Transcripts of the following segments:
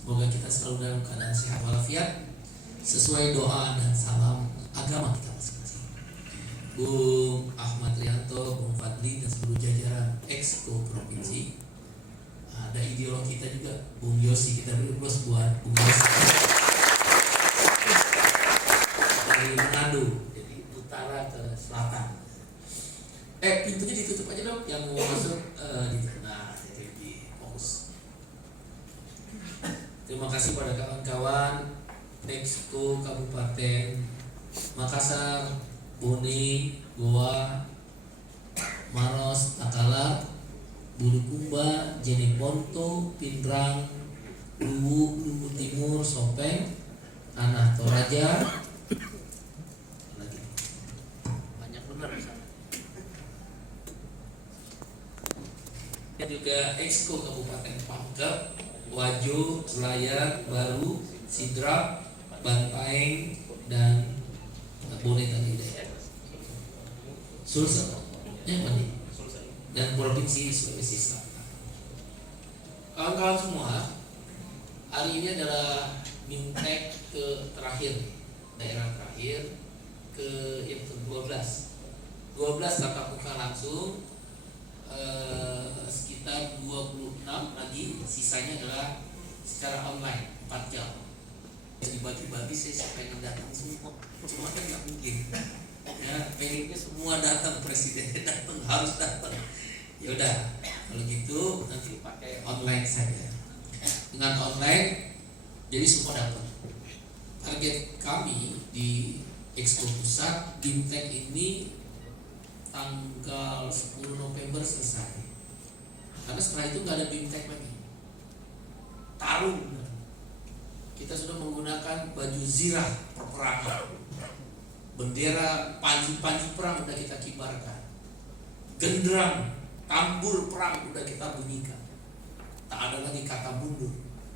Semoga kita selalu dalam keadaan sehat walafiat sesuai doa dan salam agama kita masing-masing. Bung Ahmad Rianto, Bung Fadli dan seluruh jajaran Exco Provinsi. Ada ideolog kita juga, Bung Yosi, kita beri bos buat Bung Yosi dari Manado, jadi utara ke selatan. Pintunya ditutup aja dong, yang mau masuk gitu. Nah, jadi lebih fokus. Terima kasih pada kawan-kawan Exco Kabupaten Makassar, Bone, Goa, Maros, Takala, Bulukumba, Jeneponto, Pindrang, Luwu Timur, Sopeng, Tanah Toraja, banyak benar di sana. Juga Exco Kabupaten Pangkep, Wajo, Selayar, Baru, Sidrap, Bantaeng, dan Bone tadi Sulsel, yang mana? Dan Provinsi Sulawesi Selatan. Kawan-kawan semua, hari ini adalah Bimtek ke terakhir, daerah terakhir ke yang ke-12 tatap muka langsung, sekitar 26 lagi, sisanya adalah secara online 4 jam. Dibagi-bagi saya pengen datang semua, cuma kan nggak mungkin. Ya, pengennya semua datang, presiden datang, harus datang. Ya udah, kalau gitu nanti pakai online saja. Dengan online, jadi semua datang. Target kami di Exco Pusat Bimtek ini tanggal 10 November selesai. Karena setelah itu nggak ada Bimtek lagi. Tarung. Kita sudah menggunakan baju zirah peperangan. Bendera panji-panji perang udah kita kibarkan. Genderang, tambur perang udah kita bunyikan. Tak ada lagi kata mundur.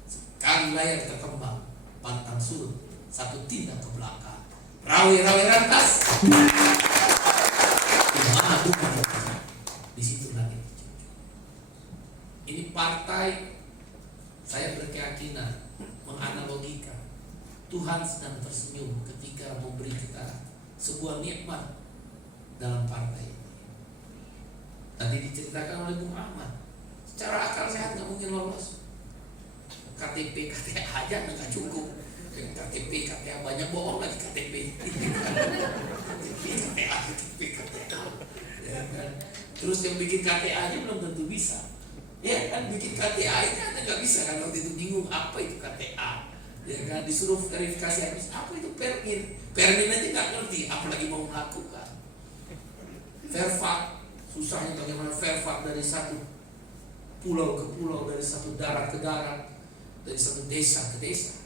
Sekali layar terkembang, pantang surut, satu tindak ke belakang. Rawe-rawe rantas. Mana bukan? Di situ lagi. Ini partai, saya berkeyakinan, menganalogikan Tuhan sedang tersenyum ketika memberi kita sebuah nikmat dalam partai ini. Tadi diceritakan oleh Bung Ahmad, secara akal sehat nggak mungkin lolos. KTP KTA aja nggak cukup. KTP KTA banyak, bohong lagi KTP. KTP KTA. Ya kan? Terus yang bikin KTA aja belum tentu bisa. Ya kan, bikin KTA ini Anda nggak bisa kan, waktu itu bingung apa itu KTA. Ya kan, disuruh verifikasi habis, apa itu permin aja nggak ngerti, apalagi mau melakukan verfak. Susahnya bagaimana verfak dari satu pulau ke pulau, dari satu darat ke darat, dari satu desa ke desa.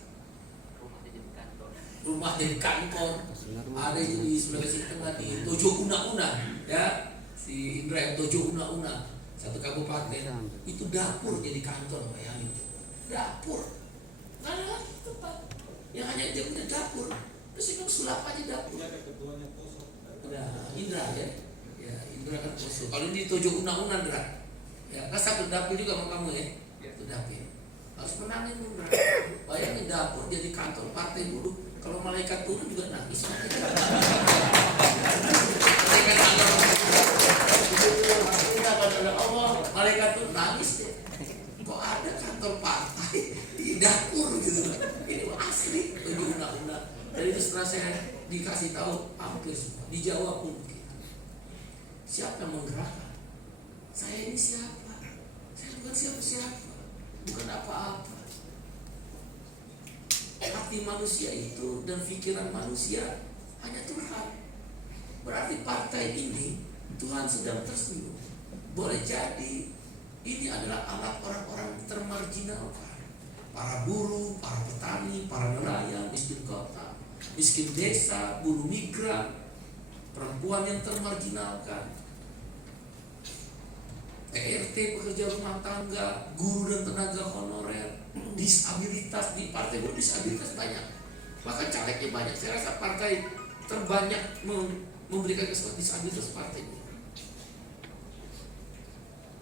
Rumah jadi kantor. Ada itu di Sulawesi Tengah di Tojo Una-Una, ya, si Indra yang Tojo Una-Una, satu kabupaten itu dapur jadi kantor, bayangin itu dapur. Nggak ada lagi tempat yang hanya dia punya dapur, terus itu sulap aja dapur. Udah Indra ya, ya Indra kan poso. Kalau ini Tojo Una-Una Indra, ya kan satu dapur juga sama kamu ya, itu dapur. Harus menangin Indra. Bayangin dapur jadi kantor partai dulu. Kalau malaikat turun juga nangis. Malaikat turun nangis deh. Kok ada kantor partai di dapur gitu? Ini asli Tojo Una-Una. Dan itu setelah saya dikasih tahu hampir semua dijawab pun begitu. Siapa yang menggerakkan? Saya ini siapa? Saya bukan siapa-siapa, bukan apa-apa. Hati manusia itu dan pikiran manusia hanya Tuhan. Berarti partai ini Tuhan sedang tersenyum. Boleh jadi ini adalah alat orang-orang termarginalkan. Para buruh, para petani, para nelayan, miskin kota, miskin desa, buruh migran, perempuan yang termarginalkan, PRT, pekerja rumah tangga, guru dan tenaga honorer, disabilitas. Di partai buruh disabilitas banyak, bahkan calegnya banyak. Saya rasa partai terbanyak memberikan kesempatan disabilitas partai ini.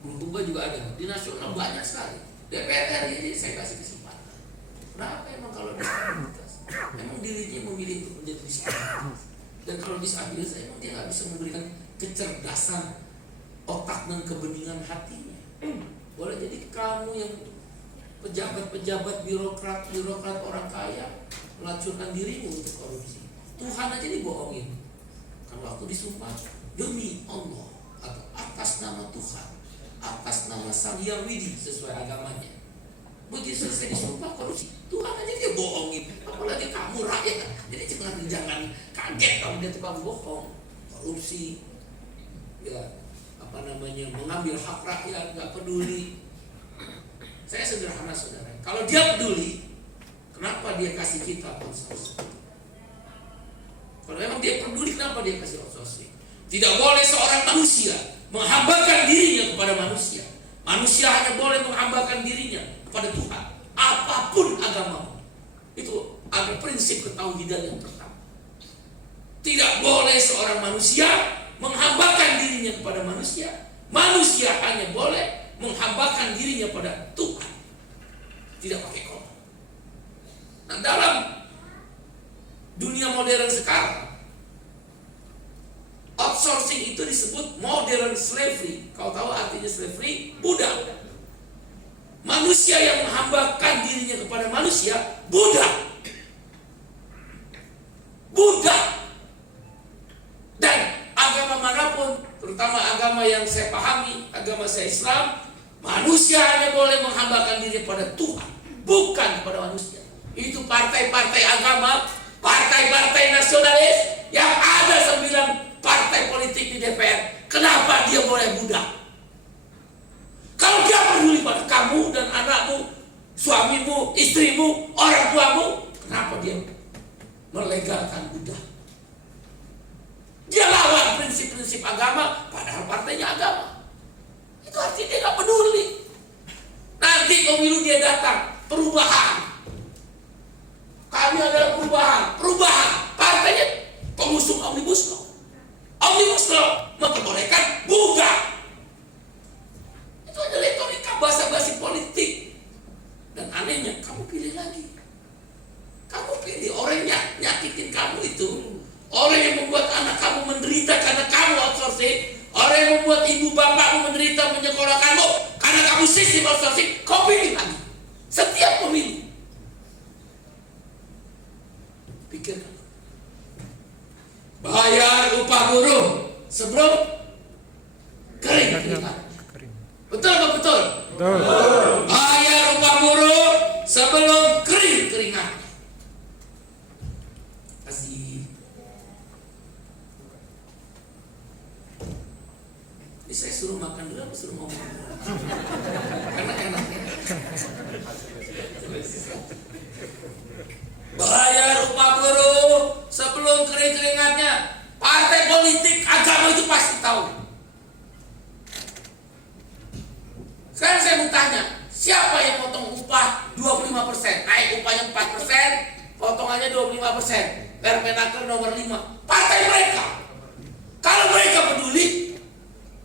Bulukumba juga ada, di nasional banyak sekali. DPR ini saya kasih kesempatan. kalau disabilitas. Memang dirinya memilih untuk menjadi disabilitas. Dan kalau disabilitas memang dia nggak bisa memberikan kecerdasan otak dan kebeningan hatinya. Boleh jadi kamu yang pejabat-pejabat, birokrat orang kaya melacurkan dirimu untuk korupsi. Tuhan aja dibohongin. Kan waktu disumpah, demi Allah atau atas nama Tuhan, atas nama Sang Hyang Widi sesuai agamanya. Begitu selesai disumpah korupsi, Tuhan aja dia bohongin. Apalagi kamu rakyat. Jadi jangan kaget kalau dia tukang bohong. Korupsi, ya mengambil hak rakyat, nggak peduli. Saya sederhana saudara. Kalau dia peduli, kenapa dia kasih kita outsourcing? Kalau memang dia peduli, kenapa dia kasih outsourcing? Tidak boleh seorang manusia menghambakan dirinya kepada manusia. Manusia hanya boleh menghambakan dirinya kepada Tuhan. Apapun agamamu. Itu ada prinsip ketauhidan yang pertama. Tidak boleh seorang manusia menghambakan dirinya kepada manusia. Manusia hanya boleh menghambakan dirinya pada Tuhan. Tidak pakai koma. Nah, dalam dunia modern sekarang, outsourcing itu disebut modern slavery. Kau tahu artinya slavery? Budak. Manusia yang menghambakan dirinya kepada manusia, budak. Budak. Dan agama manapun, terutama agama yang saya pahami, agama saya Islam, manusia hanya boleh menghambakan diri pada Tuhan, bukan kepada manusia. Itu partai-partai agama, partai-partai nasionalis yang ada 9 partai politik di DPR. Kenapa dia boleh budak? Kalau dia peduli pada kamu dan anakmu, suamimu, istrimu, orang tuamu, kenapa dia melegalkan budak? Dia lawan prinsip-prinsip agama, padahal partainya agama. Itu artinya dia gak peduli. Nanti pemilu dia datang, perubahan. Kami adalah perubahan. Partainya pengusung Omnibus Law. Omnibus Law memperbolehkan budak. Itu adalah retorika basa-basi politik. Dan anehnya, kamu pilih lagi. Kamu pilih orang yang nyakitin kamu itu. Orang yang membuat anak kamu menderita karena kamu outsourcing. Orang yang membuat ibu bapakmu menderita menyekolahkanmu karena kamu sistem outsourcing. Kau pilih lagi. Setiap pemilu. Pikirkan. Bayar upah buruh sebelum kering. Betul apa betul? Betul. Bayar upah buruh sebelum keringat. Kasih. Ini saya suruh makan dulu atau suruh ngomong dulu? Karena enaknya. Bayar upah buruh sebelum keringatnya. Partai politik agama itu pasti tahu. Sekarang saya mau tanya, siapa yang potong upah 25%? Naik upahnya 4%, potongannya 25%. Permenaker nomor 5. Partai mereka. Kalau mereka peduli,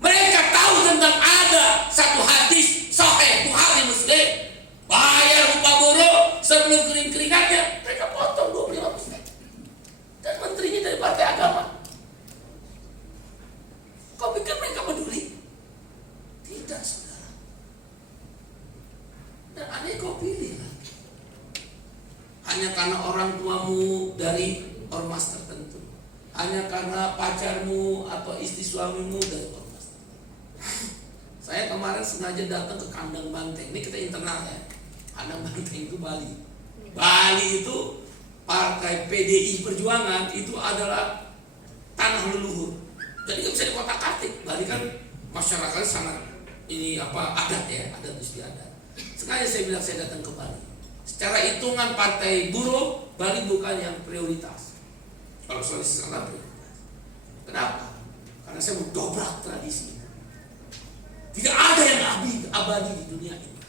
mereka tahu tentang ada satu hadis sahih Bukhari Muslim. Bayar upah buruh sebelum keringatnya, mereka potong 25%. Dan menterinya dari partai agama. Kau pikir mereka peduli? Tidak, saudara. Dan aneh kau pilih lagi. Hanya karena orang tuamu dari ormas tertentu. Hanya karena pacarmu atau istri suamimu dari ormas tertentu. Saya kemarin sengaja datang ke kandang banteng. Ini kita internal ya. Kandang banteng itu Bali. Bali itu partai PDI Perjuangan itu adalah tanah leluhur. Jadi nggak bisa dikotak-katik. Bali kan masyarakatnya sangat adat ya, adat istiadat. Sengaja saya bilang saya datang ke Bali. Secara hitungan partai buruh, Bali bukan yang prioritas. Kalau Sulawesi Selatan prioritas. Kenapa? Karena saya mau dobrak tradisi. Tidak ada yang abadi di dunia ini.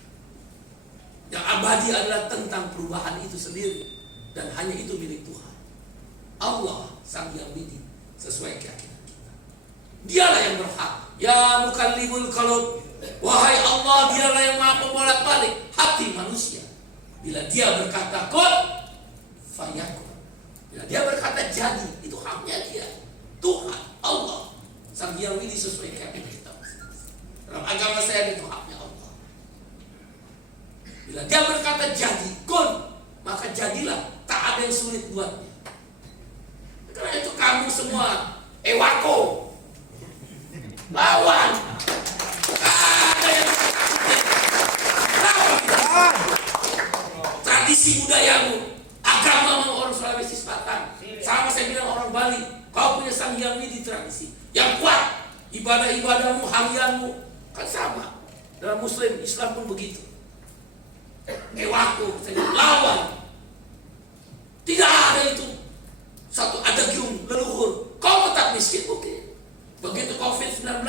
Yang abadi adalah tentang perubahan itu sendiri. Dan hanya itu milik Tuhan. Allah Sang Hyang Widi sesuai keyakinan kita. Dialah yang berhak. Ya mukallibul qalub. Wahai Allah, dialah yang maha membolak-balik hati manusia. Bila dia berkata kun, Bila dia berkata jadi, kun, maka jadilah. Tak ada yang sulit buatnya. Karena itu kamu semua ewako, lawan. Ada yang lawan. Tradisi budayamu, agamamu orang Sulawesi Selatan, sama saya bilang orang Bali, kau punya Sang Hyang Widi tradisi yang kuat. Ibadah-ibadahmu, harianmu kan sama. Dalam Muslim, Islam pun begitu. Ewaku, saya lawan. Tidak ada itu. Satu adagium leluhur. Kau tetap miskin, oke. Begitu COVID-19,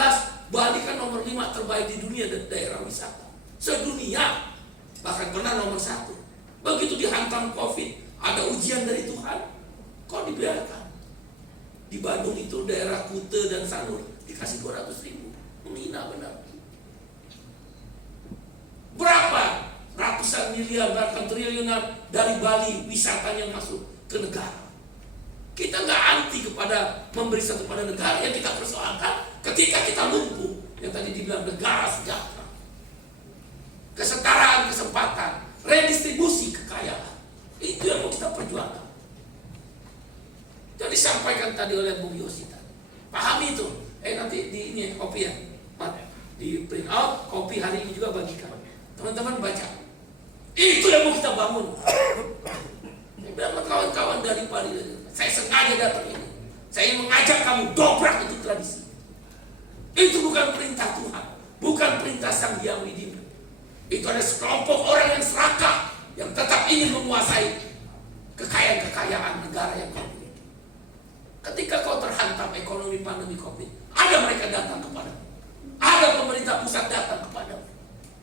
Bali kan nomor 5 terbaik di dunia dan daerah wisata sedunia, bahkan pernah nomor 1. Begitu dihantam COVID, ada ujian dari Tuhan, kau dibiarkan. Di Bandung itu daerah Kute dan Sanur dikasih 200.000, menghina benar. Berapa ratusan miliar bahkan triliunan dari Bali wisatanya masuk ke negara. Kita nggak anti kepada memberi satu pada negara, yang kita persoalkan ketika kita lumpuh, yang tadi dibilang negara sejahtera, kesetaraan kesempatan, redistribusi kekayaan, itu yang mau kita perjuangkan. Jadi disampaikan tadi oleh Bung Yosi tadi, pahami itu. Nanti di ini kopi ya, di print out kopi hari ini juga bagikan, teman-teman baca. Itu yang mau kita bangun. Dan kawan-kawan dari Bali, saya sengaja datang ini. Saya mengajak kamu dobrak itu tradisi. Itu bukan perintah Tuhan, bukan perintah Sang Hyang Widi. Itu ada sekelompok orang yang serakah, yang tetap ingin menguasai kekayaan-kekayaan negara yang kau miliki. Ketika kau terhantam ekonomi pandemi COVID, ada mereka datang kepadamu. Ada pemerintah pusat datang kepadamu.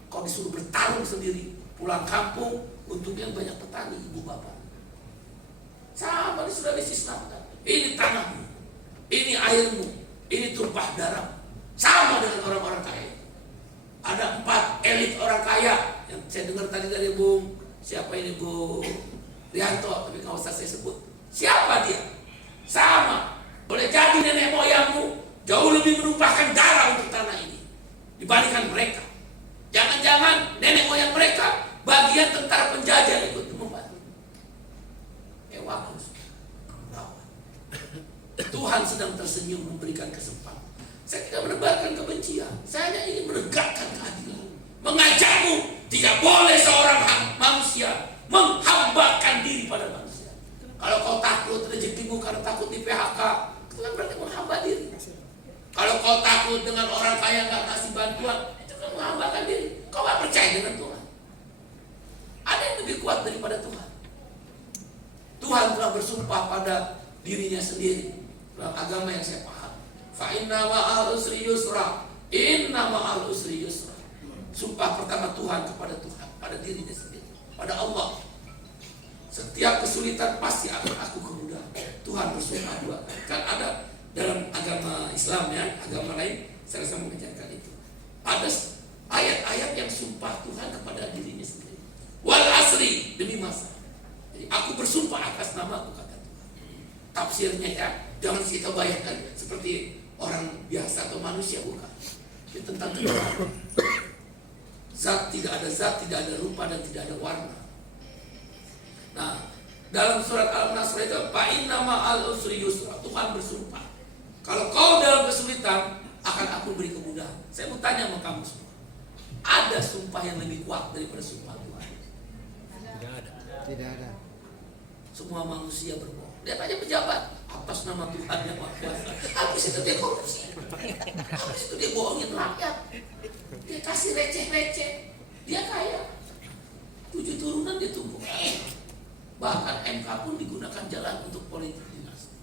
Kau disuruh bertarung sendiri, pulang kampung untuk yang banyak petani, ibu bapak. Sama di Sulawesi Selatan. Ini tanahmu, ini airmu, ini tumpah darah. Sama dengan orang-orang kaya. Ada 4 elit orang kaya yang saya dengar tadi dari Bung siapa ini, Bung Rianto, tapi nggak usah saya sebut. Siapa dia? Sama. Boleh jadi nenek moyangmu jauh lebih menumpahkan darah untuk tanah ini dibandingkan mereka. Jangan-jangan nenek moyang mereka bagian tentara penjajah ikut membantu. Tuhan sedang tersenyum memberikan kesempatan. Saya tidak menebarkan kebencian, saya hanya ingin menegakkan keadilan. Mengajakmu tidak boleh seorang manusia menghambakan diri pada manusia. Kalau kau takut rezekimu karena takut di PHK, itu kan berarti menghamba diri. Kalau kau takut dengan orang kaya nggak kasih bantuan, itu kan menghambakan diri. Kau nggak percaya dengan Tuhan. Ada yang lebih kuat daripada Tuhan. Tuhan telah bersumpah pada dirinya sendiri dalam agama yang saya paham. Fa inna ma'al usri yusra, inna ma'al usri yusra. Sumpah pertama Tuhan kepada Tuhan, pada dirinya sendiri, pada Allah. Setiap kesulitan pasti akan aku kemudahan. Tuhan bersumpah dua kali. Kan ada dalam agama Islam ya, agama lain saya rasa mengajarkan itu. Ada ayat-ayat yang sumpah Tuhan kepada dirinya sendiri. Wal asri, demi masa. Jadi aku bersumpah atas nama aku, kata Tuhan. Tafsirnya ya, jangan kita bayangkan seperti orang biasa atau manusia, bukan. Ini tentang kebenaran. Zat tidak ada zat, tidak ada rupa dan tidak ada warna. Nah, dalam surat Al-Nasr itu, fa inna ma'al usri yusra. Tuhan bersumpah, kalau kau dalam kesulitan akan aku beri kemudahan. Saya mau tanya sama kamu semua, ada sumpah yang lebih kuat daripada sumpah Tuhan? Tidak ada. Tidak ada. Semua manusia berbohong. Lihat aja pejabat atas nama Tuhan yang Maha Kuasa. Habis itu dia korupsi. Habis itu dia bohongin rakyat. Dia kasih receh-receh. Dia kaya. 7 turunan dia tumbuh. Bahkan MK pun digunakan jalan untuk politik dinasti.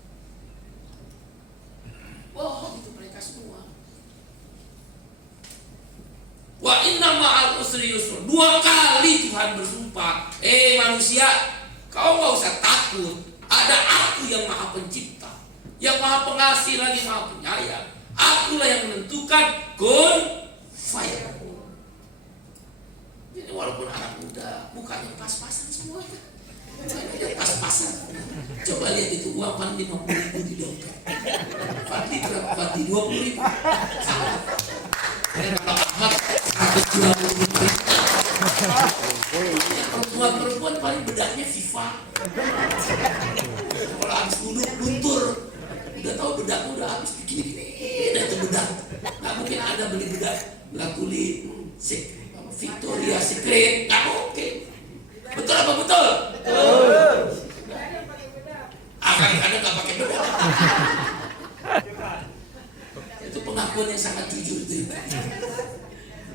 Bohong itu mereka semua. Wa inna ma'al usri yusra. 2 kali Tuhan bersumpah, manusia, kau gak usah takut. Ada aku yang maha pencipta, yang maha pengasih lagi maha penyayang. Akulah yang menentukan kun fayakun. Jadi walaupun anak muda mukanya pas-pasan semua, pas-pasan. Coba lihat itu uang kan 50.000 di dompet. Fadli berapa? Fadli 20.000. Kalau Ahmad 120.000. Perempuan paling bedaknya FIFA. Kalau habis duduk luntur, udah tahu bedaknya udah habis begini-gini, dan itu bedak. Nggak mungkin ada beli bedak kulit Victoria Secret, nggak mungkin. Betul apa betul? Betul. Kadang-kadang nggak pakai bedak. Itu pengakuan yang sangat jujur itu.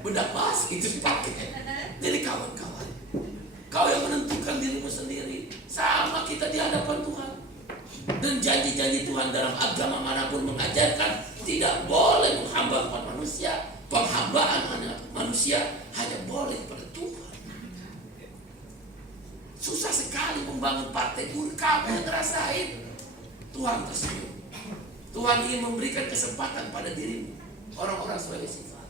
Bedak pas itu dipakai. Jadi kawan-kawan, kau yang menentukan dirimu sendiri. Sama kita di hadapan Tuhan. Dan janji-janji Tuhan dalam agama manapun mengajarkan tidak boleh menghambakan manusia. Penghambaan manusia hanya boleh kepada Tuhan. Susah sekali membangun partai buruh. Kamu yang ngerasain. Tuhan tersenyum. Tuhan ingin memberikan kesempatan pada dirimu. Orang-orang sebagai sifat.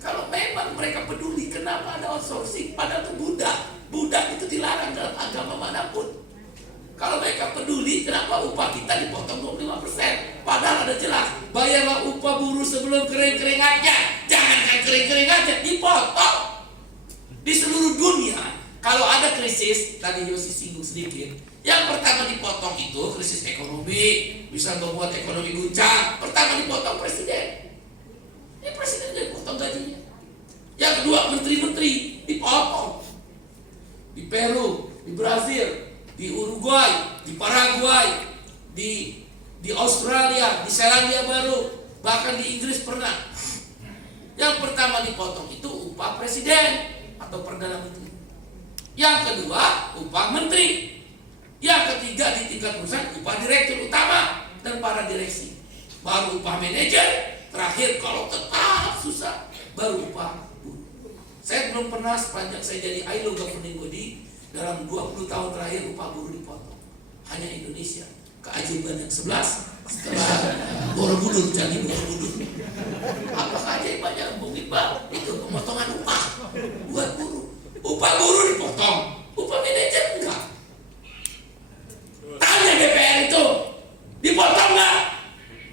Kalau memang mereka peduli, kenapa ada outsourcing? Padahal itu budak. Budak itu dilarang dalam agama manapun. Kalau mereka peduli, kenapa upah kita dipotong 25%? Padahal ada jelas, bayarlah upah buruh sebelum kering-kering aja. Jangankan kering-kering aja, dipotong. Di seluruh dunia, kalau ada krisis, tadi Yosi singgung sedikit, yang pertama dipotong itu krisis ekonomi, bisa membuat ekonomi guncang. Pertama dipotong presiden. Ini presiden dipotong gajinya. Yang kedua menteri-menteri dipotong. Di Peru, di Brazil, di Uruguay, di Paraguay, di Australia, di Selandia Baru, bahkan di Inggris pernah. Yang pertama dipotong itu upah presiden atau perdana menteri. Yang kedua upah menteri. Yang ketiga di tingkat perusahaan upah direktur utama dan para direksi. Baru upah manajer. Terakhir kalau tetap susah baru upah buruh. Saya belum pernah sepanjang saya jadi ILO governing body dalam 20 tahun terakhir upah buruh dipotong. Hanya Indonesia. Keajaiban yang 11 setelah Borobudur, Candi Borobudur. Apa keajaibannya Bung Iqbal? Itu pemotongan upah buat buruh. Upah buruh dipotong, upah manajer enggak. Tanya DPR itu dipotong nggak?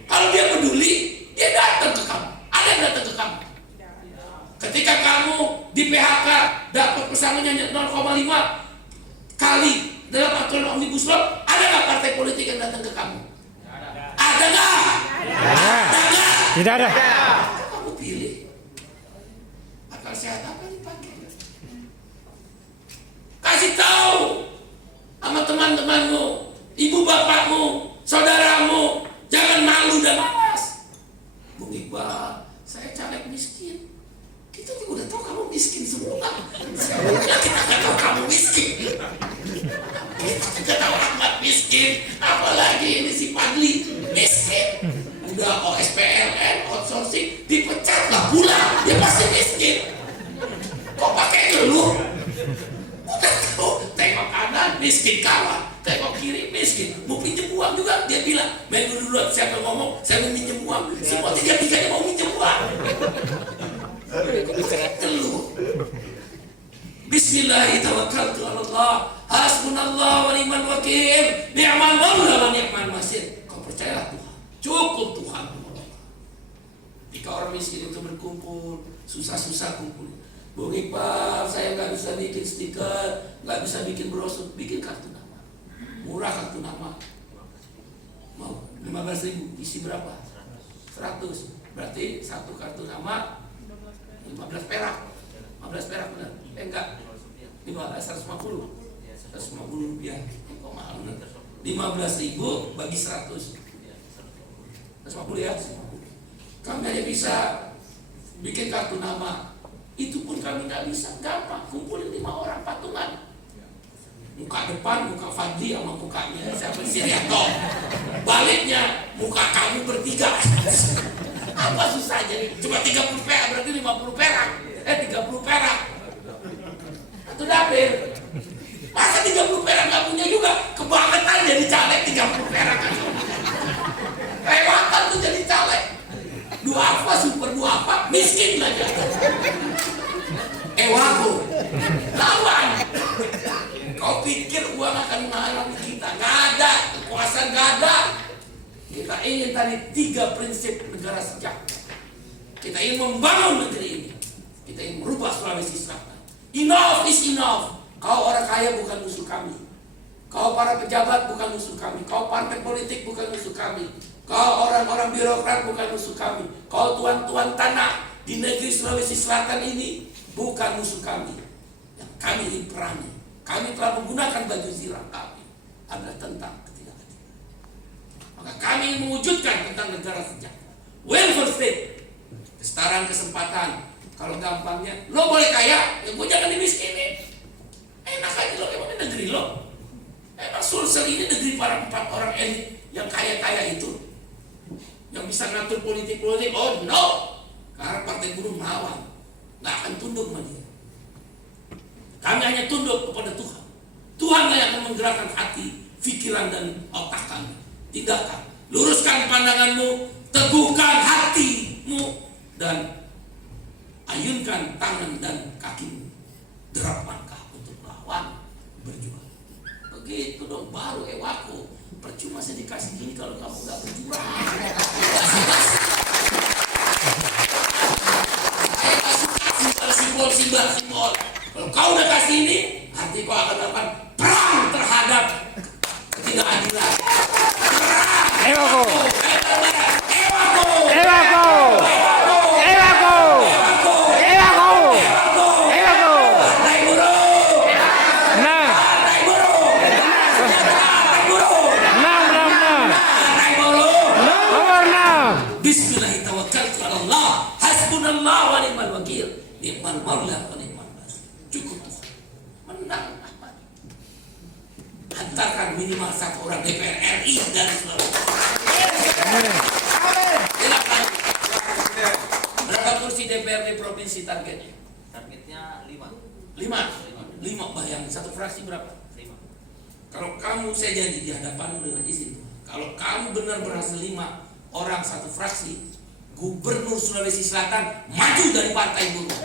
Kalau dia peduli, dia datang ke kamu. Ada yang datang ke kamu. Ketika kamu di PHK dapat pesangonnya 0,5 kali dalam aturan Omnibus Law, ada nggak partai politik yang datang ke kamu? Ada nggak? Ada nggak? Tidak ada. Kamu pilih akal sehat apa yang dipakai? Kasih tahu sama teman-temanmu, ibu bapakmu, saudaramu, jangan malu dan malas. Bung Iqbal, saya caleg miskin. Kita juga udah tahu kamu miskin semua. Kita nggak tahu kamu miskin. Kita juga tahu Ahmad miskin. Apalagi ini si Fadli miskin. Udah OSPLN, outsourcing, dipecat lah pulang. Dia pasti miskin. Kok pakai ngeluh? Udah tahu, tengok kanan miskin kawan, tengok kiri miskin. Mau pinjem uang juga dia bilang. Main dulu siapa ngomong, saya mau pinjem uang. Semua tiga-tiganya mau pinjem uang. Bismillahirrahmanirrahim. Hasbunallah wa ni'mal wakil. Ni'mal maula wa ni'mal nasir. Kau percayalah Tuhan. Cukup Tuhan. Jika orang miskin itu berkumpul, susah-susah kumpul. Bung Iqbal, saya nggak bisa bikin stiker, nggak bisa bikin brosur, bikin kartu nama. Murah kartu nama. Mau 15.000, isi berapa? 100. Berarti satu kartu nama 15 perak. 15 perak benar? Enggak. 150 rupiah. Kok mahal benar? 15.000 bagi 100. 150 ya. Kami hanya bisa bikin kartu nama. Itu pun kami nggak bisa. Gampang. Kumpulin 5 orang patungan. Muka depan, muka Fadli sama mukanya siapa si Rianto. Baliknya muka kamu bertiga. Apa susahnya? Cuma 30 perak, berarti 50 perak. 30 perak. Satu dapil. Masa 30 perak nggak punya juga? Kebangetan jadi caleg 30 perak. Lewatan tuh jadi caleg. Dua apa, super dua apa, miskin lagi. Waku, lawan. Kau pikir uang akan mengalami kita? Nggak ada, kekuasaan nggak ada. Kita ingin tadi 3 prinsip negara sejahtera. Kita ingin membangun negeri ini. Kita ingin merubah Sulawesi Selatan. Enough is enough. Kau orang kaya bukan musuh kami. Kau para pejabat bukan musuh kami. Kau partai politik bukan musuh kami. Kau orang-orang birokrat bukan musuh kami. Kau tuan-tuan tanah di negeri Sulawesi Selatan ini bukan musuh kami. Yang kami ingin perangi. Kami telah menggunakan baju zirah kami adalah tentang ketidakadilan. Maka kami ingin mewujudkan tentang negara sejahtera, welfare state, kesetaraan kesempatan. Kalau gampangnya, lo boleh kaya, ya gue jangan dimiskinin. Enak aja lo, emang ini negeri lo. Emang Sulsel ini negeri para 4 orang elit yang kaya-kaya itu, yang bisa ngatur politik-politik. Oh no, karena partai buruh melawan, nggak akan tunduk sama dia. Kami hanya tunduk kepada Tuhan. Tuhanlah yang akan menggerakkan hati, pikiran dan otak kami. Tindakan, luruskan pandanganmu, teguhkan hatimu, dan ayunkan tangan dan kakimu, derap langkah untuk melawan, berjuang. Begitu dong, baru ewaku. Percuma saya dikasih gini kalau kamu nggak berjuang. Saya kasih simbol. Kalau kau udah kasih ini, nanti kau akan melakukan perang terhadap ketidakadilan. Ewako. Bismillahirrahmanirrahim. Hasbunallah wa ni'mal wakil. Ni'mal maula wa ni'mal nasir. Cukup Tuhan. Menang Ahmad. Hantarkan minimal 1 orang DPR RI dari Sulawesi. Silakan. Berapa kursi DPRD provinsi targetnya? Targetnya 5. 5 bayangin, 1 fraksi berapa? 5. Kalau kamu, saya janji di hadapanmu dengan izin Tuhan, kalau kamu benar berhasil 5 orang 1 fraksi, Gubernur Sulawesi Selatan maju dari partai buruh.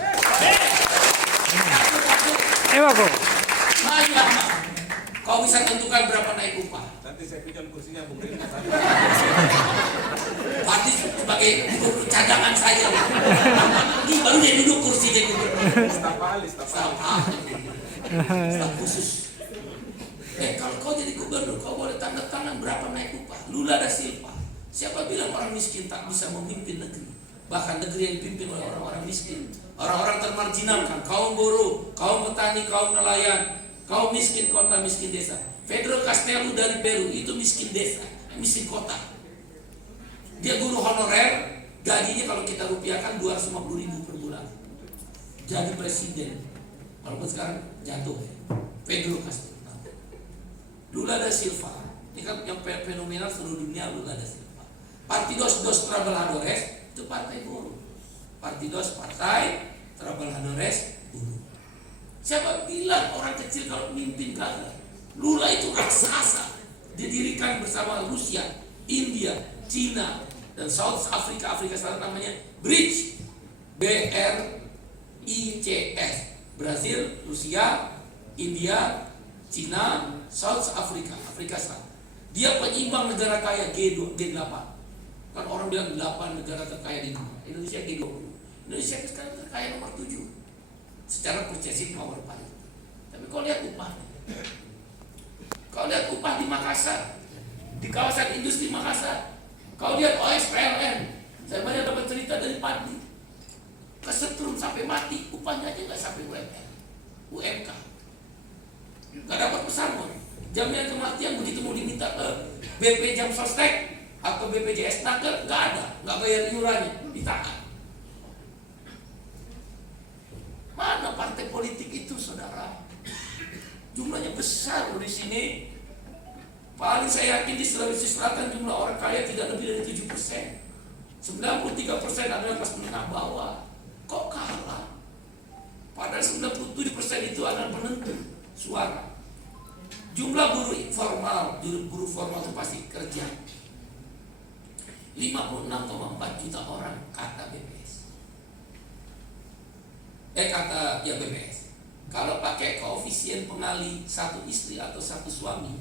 Ewako. Maju Ahmad. Kau bisa tentukan berapa naik upah. Nanti saya pinjam kursinya Bung Rini. Pasti sebagai gubernur cadangan saja. Ini baru dia duduk kursi jadi gubernur. Staf ahli. Staf khusus. Kalau kau jadi gubernur, kau boleh tanda tangan berapa naik upah. Lula da Silva. Siapa bilang orang miskin tak bisa memimpin negeri? Bahkan negeri yang dipimpin oleh orang-orang miskin, orang-orang termarginalkan, kaum buruh, kaum petani, kaum nelayan, kaum miskin kota, miskin desa. Pedro Castello dari Peru itu miskin desa, miskin kota. Dia guru honorer, gajinya kalau kita rupiahkan 250.000 per bulan. Jadi presiden, walaupun sekarang jatuh. Pedro Castello. Lula da Silva, ini kan yang fenomenal seluruh dunia. Lula da Silva. Partidos dos Trabalhadores itu partai buruh. Partidos Partai Trabalhadores buruh. Siapa bilang orang kecil kalau memimpin gagal? Lula itu raksasa. Didirikan bersama Rusia, India, Cina, dan South Africa. Afrika Selatan namanya BRICS. BRICS. Brazil, Rusia, India, Cina, South Africa, Afrika Selatan. Dia penyeimbang negara kaya G8. Kan orang bilang 8 negara terkaya di dunia. Indonesia G20. Indonesia sekarang terkaya nomor 7 secara purchasing power paling. Tapi kau lihat upah. Kau lihat upah di Makassar, di kawasan industri Makassar. Kau lihat OSPLN. Saya banyak dapat cerita dari Padi. Kesetrum sampai mati, upahnya aja nggak sampai UMK. Nggak dapat pesangon. Jaminan kematian begitu mau diminta ke BP Jam Sostek atau BPJS Naker, nggak ada, nggak bayar iurannya, ditahan. Mana partai politik itu, saudara? Jumlahnya besar loh di sini. Paling saya yakin di Sulawesi Selatan jumlah orang kaya tidak lebih dari 7%. 93% adalah kelas menengah bawah. Kok kalah? Padahal 97% itu adalah penentu suara. Jumlah buruh informal, buruh formal itu pasti kerja. 56,4 juta orang kata BPS. Kata BPS. Kalau pakai koefisien pengali 1 istri atau 1 suami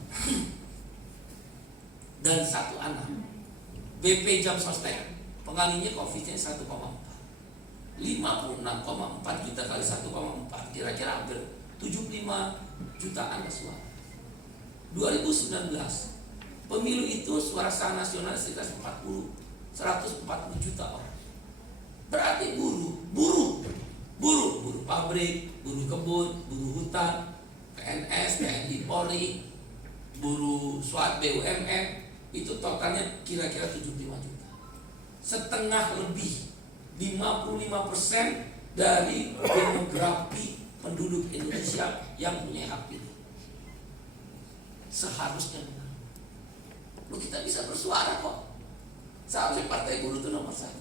dan 1 anak, BP Jam Sostek pengalinya koefisien 1,4. 56,4 juta kali 1,4 kira-kira hampir 75 jutaan suara. 2019 pemilu itu suara sah nasional sekitar 140 juta orang. Berarti buruh pabrik, buruh kebun, buruh hutan, PNS, TNI, Polri, buruh swasta BUMN itu totalnya kira-kira 75 juta. Setengah lebih, 55% dari demografi penduduk Indonesia yang punya hak pilih. Seharusnya menang. Lu kita bisa bersuara kok. Seharusnya Partai Buruh itu nomor 1.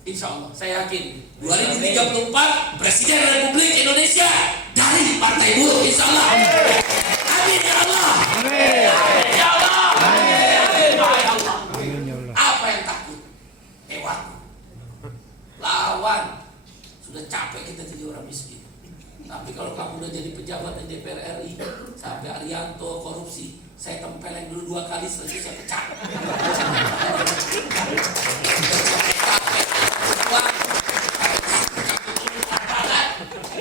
Insya Allah, saya yakin 2034 Presiden Republik Indonesia dari Partai Buruh. Insya Allah. Amin ya Allah. Amin ya Allah. Amin ya Allah. Apa yang takut? Hewan. Lawan. Sudah capek kita jadi orang miskin. Tapi kalau kamu udah jadi pejabat di DPR RI sampai Arianto korupsi, saya tempeleng dulu 2 kali selesai saya pecah.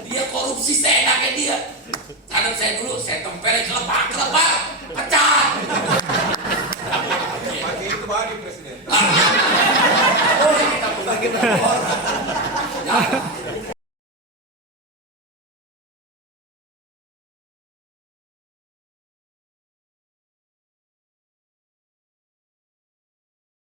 Dia korupsi seenaknya dia. Kadang saya dulu saya tempeleng kelepar pecah. Pakai itu bagi presiden. Boleh kita